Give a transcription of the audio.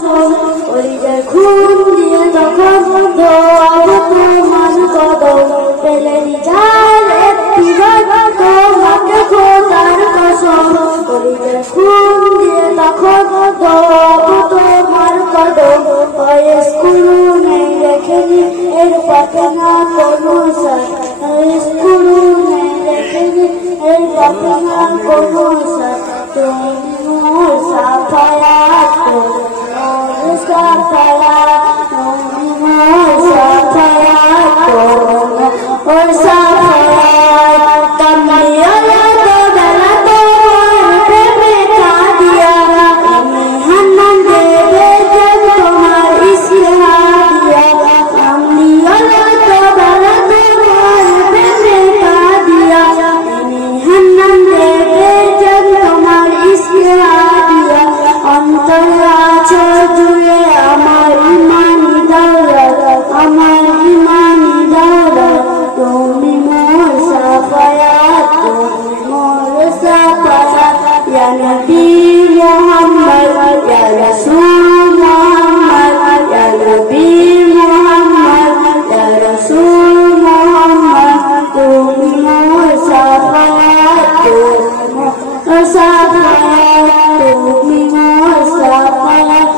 কলিজার খুন দিয়ে তখন ধোয়াবো তোমার কদম পেলে যায় একটি তোমাকে খোদার কসম কলিজার খুন দিয়ে তখন ধোয়াবো তোমার কদম স্কুল নেই রেখেনি এর পাতে না কোনো সার স্কুল নেই রেখেনি এর পাতে না কোনো সার তুমি মোর সাফায়াত মোর সাফায়াত তুমি মোর সাফায়াত মোর সাফায়াত কামিয়ালা তো বেলা তোমার প্রেমে কাঁদিয়া আমি হান্নান দেবে তোমার ইসলাম দিয়া কামিয়ালা তো বেলা তোমার প্রেমে কাঁদিয়া আমি হান্নান দেবে তোমার ইসলাম দিয়া অন্তর আছে জুড়ে আমার ইমানি দৌলত আমার ইমানি দৌলত তুমি মোর সাফায়াত তুমি মোর সাফায়াত ইয়া নবী মুহাম্মদ ইয়া রাসূল মুহাম্মদ ইয়া নবী মুহাম্মদ ইয়া রাসূল মুহাম্মদ তুমি মোর সাফায়াত তুমি মোর সাফায়াত তুমি মোর সাফায়াত